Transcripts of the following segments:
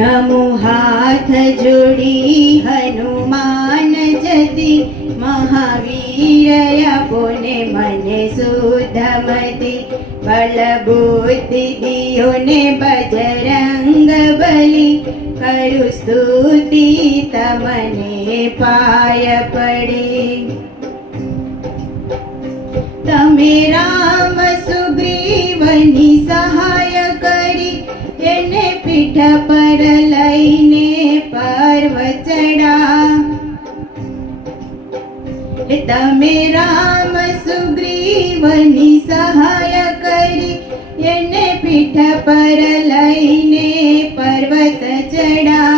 નમો હાથ જોડી હનુમાન જતી, મહાવીર આપોને મને શુદ્ધમતિ. બળ બુદ્ધિ દિયોને બજરંગ બલી, કરું સ્તુતિ તમને પાય પડી. તમે રામ સુગ્રીવની સહાય કરી, એને પીઠ પર લઈને પર્વત ચડા. તમે રામ સુગ્રીવની સહાય કરી, એને પીઠ પર લઈને પર્વત ચડા.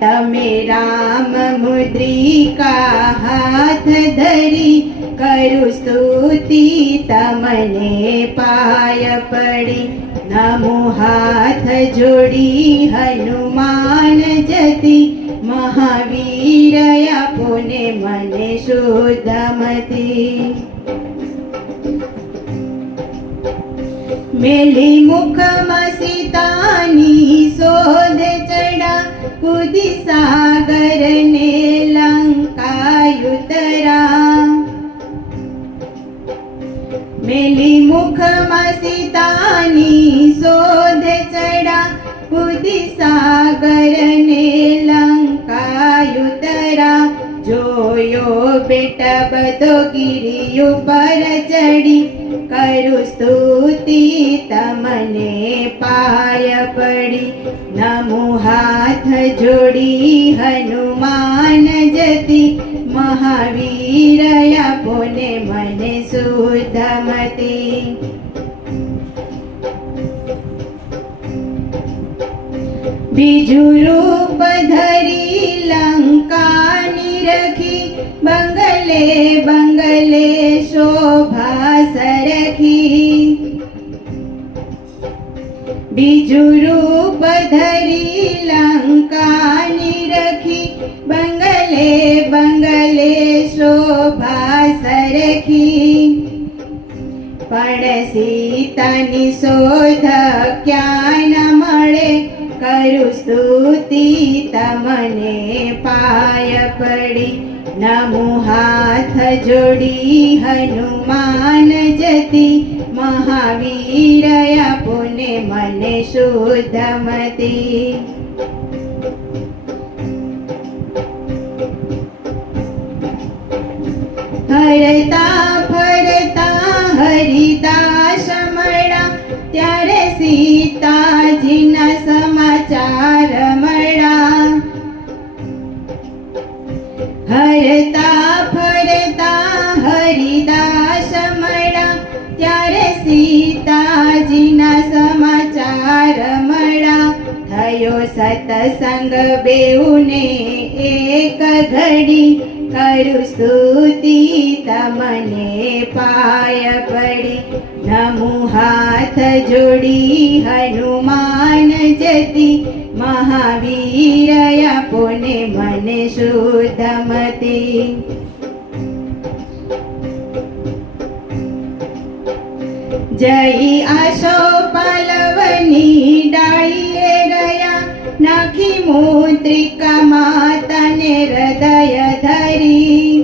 તમે રામ મુદ્રિકા હાથ ધરી, કરું સ્તુતિ તમને પાય પડી. નમો હાથ જોડી હનુમાન જતી, મહાવીર આપોને મને શુદ્ધમતિ. મેલી મુખમાં સીતાની શોધ ચડા, કૂદી સાગર ને લંકા ઉતરા. મેલી મુખમાં સીતાની શોધ ચડા, કૂદી સાગર ને લંકા ઉતરા. જોયો બેટા બધો ગિરી ઉપર ચડી, કરું સ્તુતિ તમને પાય પડી. નમો હાથ જોડી હનુમાન જતી, મહાવીર આપોને મને શુદ્ધમતિ. બીજું રૂપ ધરી લંકાની રખી, બંગલે બંગલે શોભા સરખી. બીજું રૂપ ધરી લંકાની રખી, બંગલે બંગલે શોભા સરખી. પણ સીતાની શોધ ક્યાં ન મળે, કરું સ્તુતિ તમને પાય પડી. નમો હાથ જોડી હનુમાન જતી, મહાવીર આપોને મને શુદ્ધમતિ. ફરતા ફરતા હરિદાસ મળ્યા, ત્યારે સીતાજીના સમાચાર મળ્યા. હરતા ફરતા હરિદાસ મળ્યા, ત્યારે સીતાજીના સમાચાર મળ્યા. થયો સતસંગ બેઉને એક ઘડી, કરું સ્તુતિ તમને પાય પડી. નમો હાથ જોડી હનુમાન જતી, મહાવીર આપોને મને શુદ્ધમતિ. જઈ આશો પાલવની ડાળીએ ગયા, નાખી મુદ્રિકા માતાને હૃદય ધરી.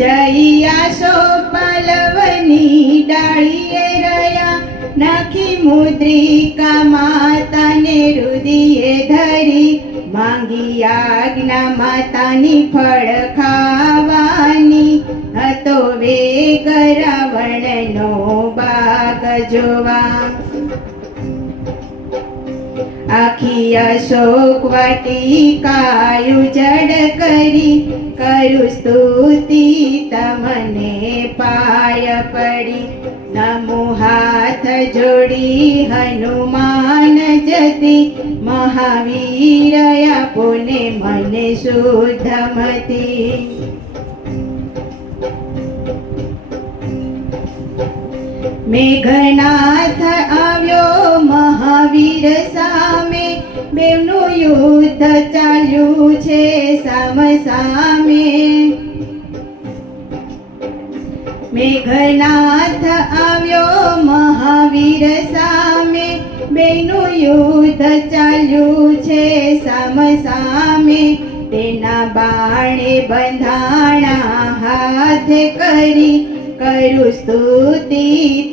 જઈ આશો પાલવની ડાળીએ રહ્યા, નાખી મુદ્રિકા માતાને હૃદયે ધરી. માંગી આજ્ઞા માતાની ફળ ખાવાની, હતો વેગ રાવણનો બાગ જોવા. આખી અશોક વાટિકા ઉજડ કરી, કરું સ્તુતિ તમને પાય પડી. નમો હાથ જોડી હનુમાન જતી, મહાવીર આપોને મને શુદ્ધમતિ. મેઘનાથ આવ્યો મહાવીર સામે, બેવનું યુદ્ધ ચાલ્યું છે સામ સામે. મેઘનાથ આવ્યો મહાવીર સામે, બેનું યુદ્ધ ચાલ્યું છે સામ સામે, તેના બાણે બંધાણા હાથ કરી, કરું સ્તુતિ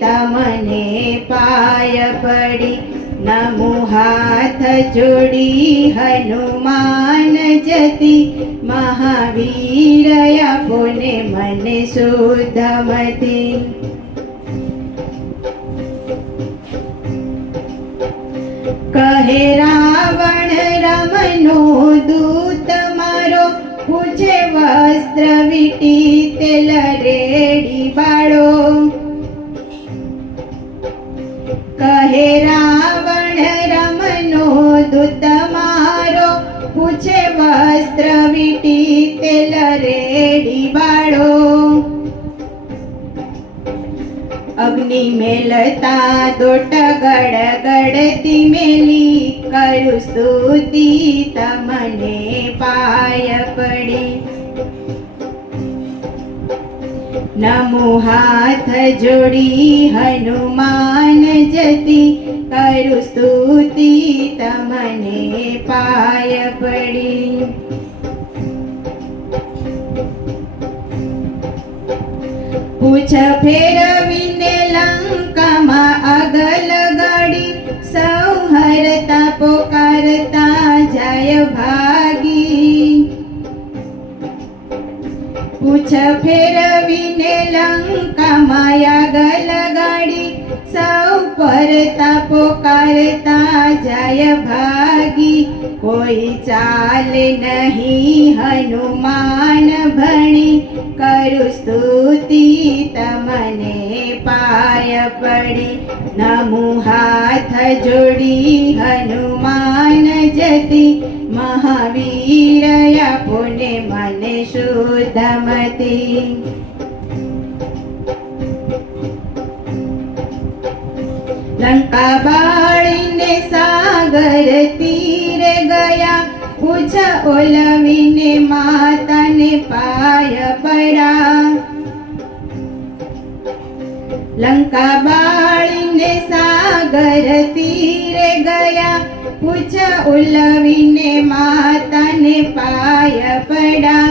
તમને પાય પડી. નમું હાથ જોડી હનુમાન જતી, મહાવીર આપોને મને શુદ્ધમતી. કહે રાવણ રામનો દૂત મારો, પૂછે વસ્ત્ર વીટી તેલ રેડી બાળો. કહે રાવણ રામનો દૂત મારો, પૂછે વસ્ત્ર વીટી તેલ રેડી બાળો. અગ્નિ મેલતા દોટ ગડગડતી મેલી, કરું સ્તુતિ તમને પાય પડી. નમું હાથ જોડી હનુમાન જતી, કરું સ્તુતિ તમને પાય પડી. પૂછ ફેરવીને લંકામાં આગ લગાડી, સૌ હરતા પોકારતા જાય ભાગી. પૂછ ફેરવીને લંકામાં આગ લગાડી, સૌ પરતા પોકારતા જાય ભાગી. કોઈ ચાલે નહીં હનુમાન ભણી, કરું સ્તુતિ તમને પાય પડી. નમું હાથ જોડી હનુમાન જતી, મહાવીર આપોને મને શુદ્ધમતી. લંકા બાળીને સાગર તીરે ગયા, પૂછ ઓલવીને માતાને પાય પડા. લંકા બાળીને સાગર તીરે ગયા, પૂછ ઓલવીને માતાને પાય પડા.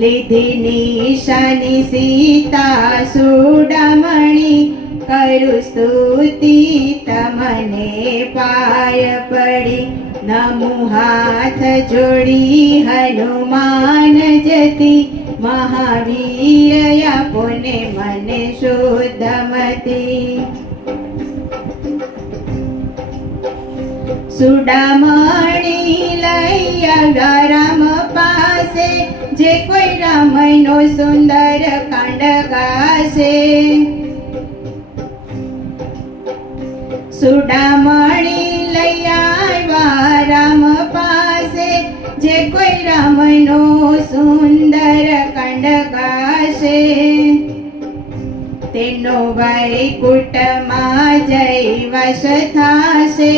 લીધી નિશાની સીતા સુડામણી, કરું સ્તુતિ તમને પાય પડી. નમું હાથ જોડી હનુમાન જતી, મહાવીર આપોને મને શુદ્ધમતી. સુડામણી લઈ આવ્યા રામ પાસે, જે કોઈ રામનો સુંદર કાંડ ગાશે. સુડામણી લઈ આવ્યા રામ પાસે, જે કોઈ રામનો સુંદર કાંડ ગાશે. તેનો વૈકુંઠમાં જય વાસ થાશે,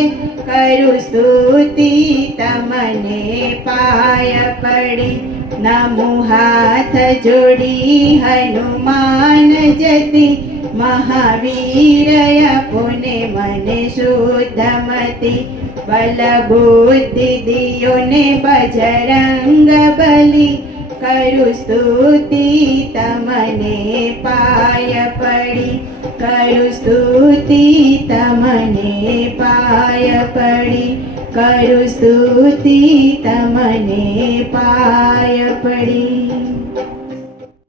કરું સ્તુતિ તમને પાય પડી. નમું હાથ જોડી હનુમાન જતી, મહાવીર આપોને મને શુદ્ધમતી. બલ બુદ્ધિ દિયોને બજરંગ બલી, કરું સ્તુતિ તમને પાય પડી. કરું સ્તુતિ તમને પાય પડી. કરું સ્તુતિ તમને પાય પડી.